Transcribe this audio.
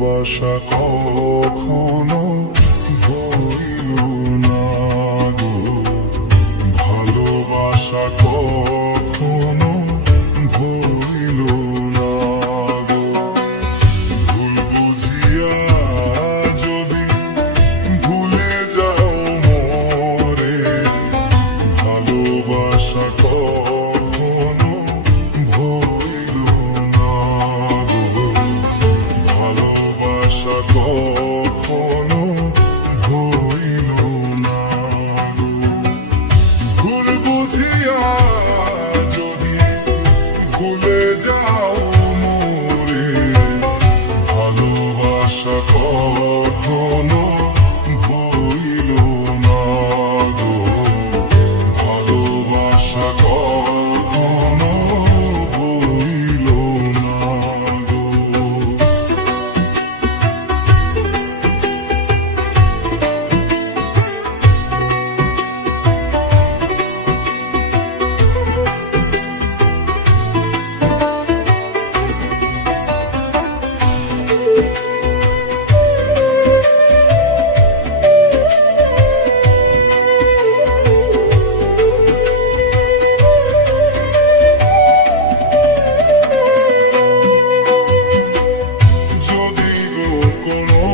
ভালোবাসা কখনো ভুলিল না গো, ভালোবাসা কখনো ভুলিল না গো। ভুল বুঝিয়া যদি ভুলে যাও মোরে, ভালোবাসা কখনো ভুলিল না গো, ভালোবাসা কখনো ভুলিল না গো। ভুল বুঝিয়া যদি ভুলে যাও মোরে, ভালোবাসা কখনো ভুলিল না গো, ভালোবাসা কখনো ভুলিল না গো। যদি গো কোনো